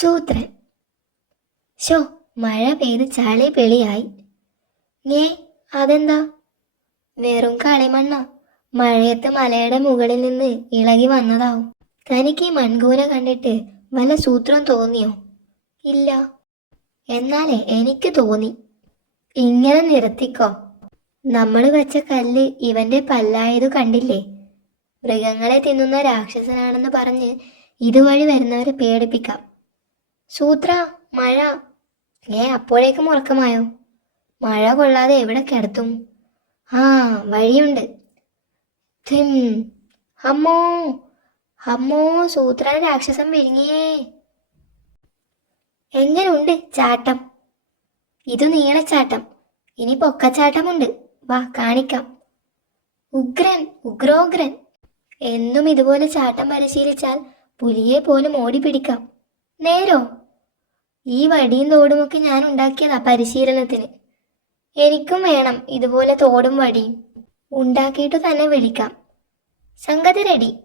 Soothran. Show, മഴ പെയ്ത് ചളി പെളിയായി. ഞേ, അതെന്താ? വെറും കളിമണ്ണ. മഴയത്ത് മലയുടെ മുകളിൽ നിന്ന് ഇളകി വന്നതാവും. തനിക്ക് ഈ മൺകൂന കണ്ടിട്ട് വല്ല സൂത്രം തോന്നിയോ? ഇല്ല. എന്നാലേ എനിക്ക് തോന്നി. ഇങ്ങനെ നിർത്തിക്കോ. നമ്മൾ വെച്ച കല്ല് ഇവന്റെ പല്ലായതു കണ്ടില്ലേ? മൃഗങ്ങളെ തിന്നുന്ന രാക്ഷസനാണെന്ന് പറഞ്ഞ് ഇതുവഴി വരുന്നവരെ പേടിപ്പിക്കാം. സൂത്ര, മഴ. അപ്പോഴേക്കും ഉറക്കമായോ? മഴ കൊള്ളാതെ എവിടെ കിടത്തും? ആ, വഴിയുണ്ട്. ഥിം. അമ്മോ, അമ്മോ, സൂത്രൻ രാക്ഷസൻ വിഴുങ്ങിയേ. എങ്ങനുണ്ട് ചാട്ടം? ഇത് നീളച്ചാട്ടം. ഇനി പൊക്കച്ചാട്ടമുണ്ട്. വാ, കാണിക്കാം. ഉഗ്രൻ, ഉഗ്രോഗ്രൻ. എന്നും ഇതുപോലെ ചാട്ടം പരിശീലിച്ചാൽ പുലിയെ പോലും ഓടിപ്പിടിക്കാം. നേരോ? ഈ വടിയും തോടുമൊക്കെ ഞാൻ ഉണ്ടാക്കിയതാ പരിശീലനത്തിന്. എനിക്കും വേണം ഇതുപോലെ തോടും വടിയും. ഉണ്ടാക്കിയിട്ടു തന്നെ വിളിക്കാം. സംഗതി റെഡി.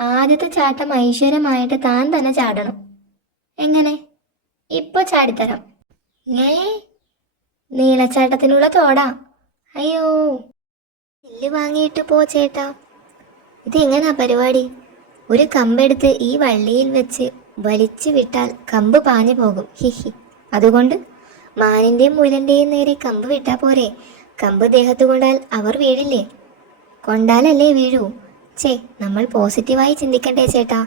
ആദ്യത്തെ ചാട്ടം ഐശ്വര്യമായിട്ട് താൻ തന്നെ ചാടണം. എങ്ങനെ? ഇപ്പൊ ചാടിത്തരാം. നീളച്ചാട്ടത്തിനുള്ള തോടാ. അയ്യോ, നെല്ല് വാങ്ങിയിട്ട് പോ ചേട്ടാ. ഇതെങ്ങനാ പരിപാടി? ഒരു കമ്പെടുത്ത് ഈ വള്ളിയിൽ വെച്ച് വലിച്ചു വിട്ടാൽ കമ്പ് പാഞ്ഞു പോകും. ഹിഹി. അതുകൊണ്ട് മാനിന്റെയും മുയലിന്റെയും നേരെ കമ്പ് വിട്ടാ പോരെ? കമ്പ് ദേഹത്ത് കൊണ്ടാൽ അവർ വീഴില്ലേ? കൊണ്ടാലല്ലേ വീഴൂ. നമ്മൾ പോസിറ്റീവായി ചിന്തിക്കണ്ടേ ചേട്ടാ.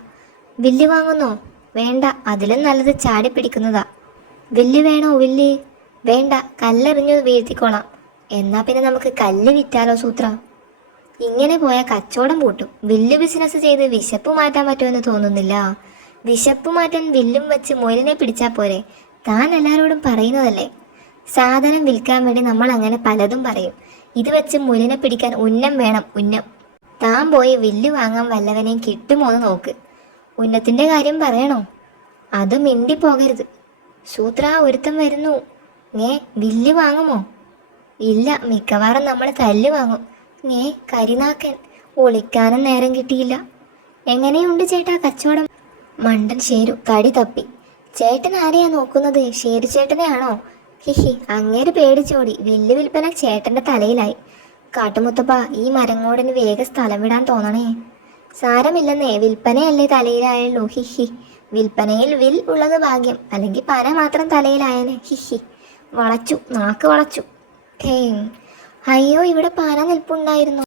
വില്ല് വാങ്ങുന്നോ? വേണ്ട, അതിലും നല്ലത് ചാടി പിടിക്കുന്നതാ. വില്ല് വേണോ? വില്ല് വേണ്ട, കല്ലെറിഞ്ഞു വീഴ്ത്തിക്കോളാം. എന്നാ പിന്നെ നമുക്ക് കല്ല് വിറ്റാലോ സൂത്ര? ഇങ്ങനെ പോയാൽ കച്ചവടം പൂട്ടും. വില്ല് ബിസിനസ് ചെയ്ത് വിശപ്പ് മാറ്റാൻ പറ്റുമെന്ന് തോന്നുന്നില്ല. വിശപ്പ് മാറ്റാൻ വില്ലും വെച്ച് മുയലിനെ പിടിച്ചാൽ പോരെ? താൻ എല്ലാവരോടും പറയുന്നതല്ലേ. സാധനം വിൽക്കാൻ വേണ്ടി നമ്മൾ അങ്ങനെ പലതും പറയും. ഇത് വെച്ച് മുയലിനെ പിടിക്കാൻ ഉന്നം വേണം, ഉന്നം. താൻ പോയി വില്ല് വാങ്ങാൻ വല്ലവനെയും കിട്ടുമോന്ന് നോക്ക്. ഉന്നത്തിന്റെ കാര്യം പറയണോ? അത് മിണ്ടി പോകരുത്. സൂത്ര, ഒരുത്തം വരുന്നു. വില്ല് വാങ്ങുമോ? ഇല്ല, മിക്കവാറും നമ്മൾ കല്ല് വാങ്ങും. കരിനാക്കൻ. ഒളിക്കാനും നേരം കിട്ടിയില്ല. എങ്ങനെയുണ്ട് ചേട്ടാ കച്ചവടം? മണ്ടൻ ഷേരു തടി തപ്പി. ചേട്ടൻ ആരെയാ നോക്കുന്നത്? ഷേരു ചേട്ടനെയാണോ? ഹിഹി. അങ്ങേര് പേടിച്ചോടി. വില്ല് വിൽപ്പന ചേട്ടന്റെ തലയിലായി. കാട്ടുമുത്തപ്പ, ഈ മരങ്ങോടിന് വേഗം സ്ഥലം വിടാൻ തോന്നണേ. സാരമില്ലെന്നേ, വിൽപ്പനയല്ലേ തലയിലായുള്ളൂ. ഹിഹി. വിൽപ്പനയിൽ വിൽ ഉള്ളത് ഭാഗ്യം, അല്ലെങ്കിൽ പന മാത്രം തലയിലായനെ. ഹിഹി. വളച്ചു, നാക്ക് വളച്ചു. അയ്യോ, ഇവിടെ പാന നിൽപ്പുണ്ടായിരുന്നു.